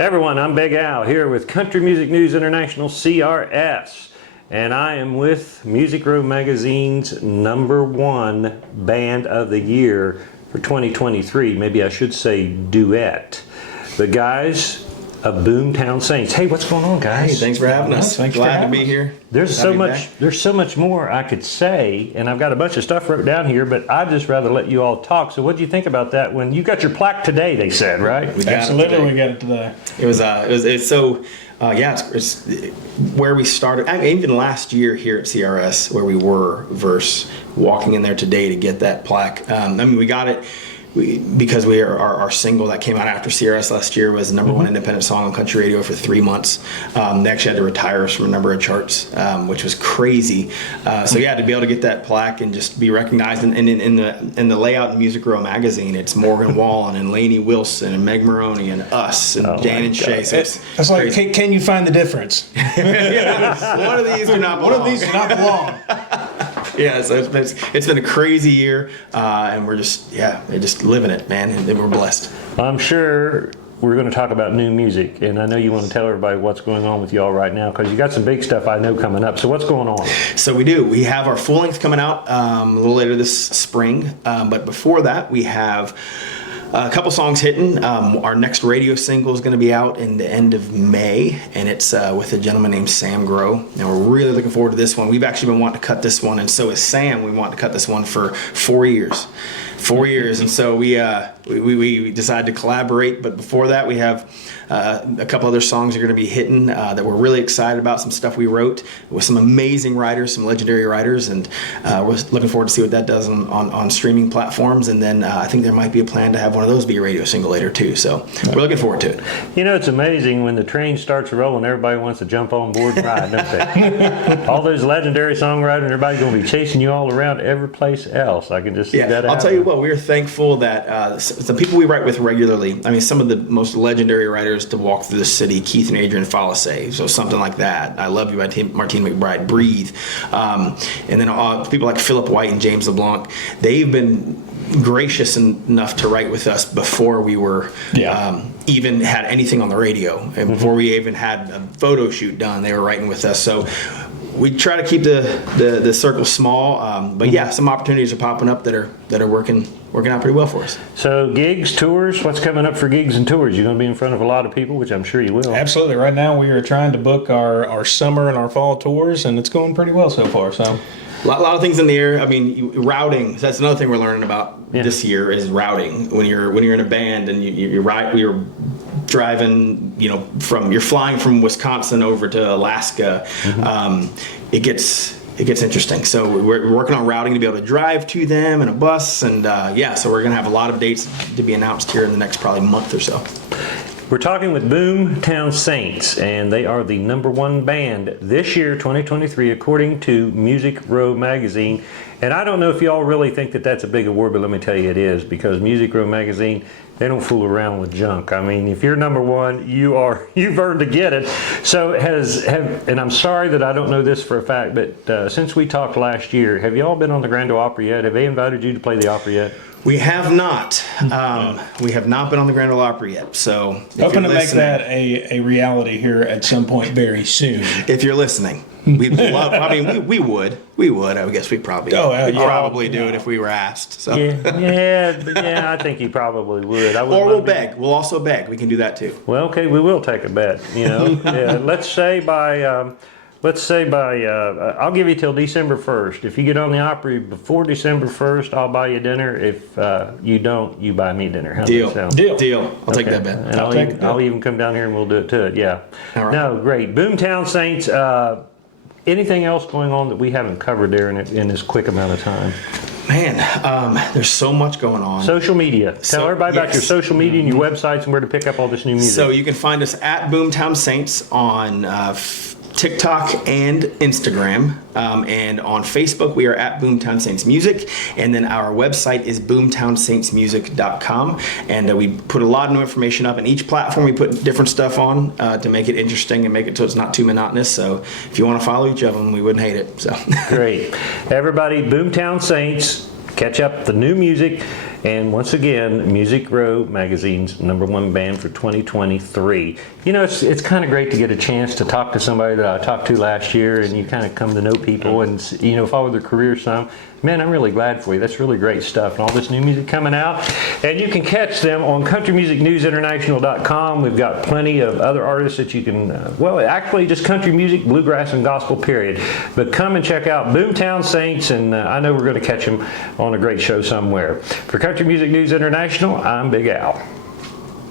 Hey everyone, I'm Big Al here with Country Music News International CRS, and I am with Music Row Magazine's #1 Band of the Year for 2023. Maybe I should say duet. The guys of BoomTown Saints. Hey, what's going on, guys? Hey, thanks for having us. Thanks Glad for to be having here. There's so much more I could say, and I've got a bunch of stuff wrote down here, but I'd just rather let you all talk. So what do you think about that when you got your plaque today, they said, right? We got Absolutely, we got it today. It's where we started. I mean, even last year here at CRS, where we were, versus walking in there today to get that plaque. We got it. Because our single that came out after CRS last year was #1 independent song on country radio for 3 months. They actually had to retire us from a number of charts, which was crazy. To be able to get that plaque and just be recognized, and in the layout in Music Row magazine, it's Morgan Wallen and Lainey Wilson and Meg Maroney and us and Dan and Shay. So it's like, can you find the difference? One of these do not belong. One of these do not belong. Yeah, so it's been a crazy year, and we're just living it, man, and we're blessed. I'm sure we're going to talk about new music, and I know you want to tell everybody what's going on with y'all right now, because you got some big stuff I know coming up. So what's going on? So we do. We have our full length coming out a little later this spring, but before that, we have a couple songs hitting. Our next radio single is going to be out in the end of May, and it's with a gentleman named Sam Grow. And we're really looking forward to this one. We've actually been wanting to cut this one, and so is Sam. We want to cut this one for 4 years. 4 years, and so we decided to collaborate. But before that, we have a couple other songs are going to be hitting that we're really excited about. Some stuff we wrote with some amazing writers, some legendary writers, and we're looking forward to see what that does on streaming platforms. And then I think there might be a plan to have one of those be a radio single later too. So we're looking forward to it. You know, it's amazing when the train starts rolling, everybody wants to jump on board and ride, don't they? All those legendary songwriters, everybody's going to be chasing you all around every place else. I can just see that out. I'll tell you what, we're thankful that some people we write with regularly, I mean, some of the most legendary writers to walk through the city, Keith and Adrienne Follesé, so something like that. I Love You by Martine McBride, Breathe. And then people like Philip White and James LeBlanc, they've been gracious enough to write with us before we were even had anything on the radio, and before we even had a photo shoot done, they were writing with us. So we try to keep the circle small, but some opportunities are popping up that are working out pretty well for us. So gigs, tours, what's coming up for gigs and tours? You're going to be in front of a lot of people, which I'm sure you will. Absolutely. Right now we are trying to book our summer and our fall tours, and it's going pretty well so far. So a lot of things in the air. I mean, routing. That's another thing we're learning about this year is routing. When you're in a band and you're driving, you're flying from Wisconsin over to Alaska, it gets interesting. So we're working on routing to be able to drive to them in a bus, and so we're going to have a lot of dates to be announced here in the next probably month or so. We're talking with BoomTown Saints, and they are the #1 band this year, 2023, according to Music Row Magazine. And I don't know if y'all really think that that's a big award, but let me tell you it is, because Music Row Magazine, they don't fool around with junk. I mean, if you're #1, you've earned to get it. So and I'm sorry that I don't know this for a fact, but since we talked last year, have y'all been on the Grand Ole Opry yet? Have they invited you to play the Opry yet? We have not. We have not been on the Grand Ole Opry yet. So hoping to make that a reality here at some point very soon. If you're listening, we'd love. I mean, we would. I guess we'd probably. Probably do it if we were asked. So. Yeah. I think you probably would. Or we'll beg. We'll also beg. We can do that too. Well, okay, we will take a bet. Let's say by. I'll give you till December 1st. If you get on the Opry before December 1st, I'll buy you dinner. If you don't, you buy me dinner. How's Deal. that sound? Deal. I'll take that bet. And I'll even come down here and we'll do it to it. Yeah. All right. No, great. BoomTown Saints. Anything else going on that we haven't covered there in this quick amount of time? Man, there's so much going on. Social media. Tell everybody about your social media and your websites and where to pick up all this new music. So you can find us at BoomTown Saints on TikTok and Instagram, and on Facebook we are at BoomTown Saints Music, and then our website is boomtownsaintsmusic.com, and we put a lot of new information up. In each platform we put different stuff on to make it interesting and make it so it's not too monotonous. So if you want to follow each of them, we wouldn't hate it. So great. Everybody, BoomTown Saints, catch up the new music. and once again, Music Row Magazine's #1 band for 2023. You know, it's kind of great to get a chance to talk to somebody that I talked to last year, and you kind of come to know people and, you know, follow their career some. Man, I'm really glad for you. That's really great stuff. And all this new music coming out. And you can catch them on countrymusicnewsinternational.com. We've got plenty of other artists that you can, well, actually just country music, bluegrass, and gospel, period. But come and check out BoomTown Saints, and I know we're going to catch them on a great show somewhere. For Country Music News International, I'm Big Al.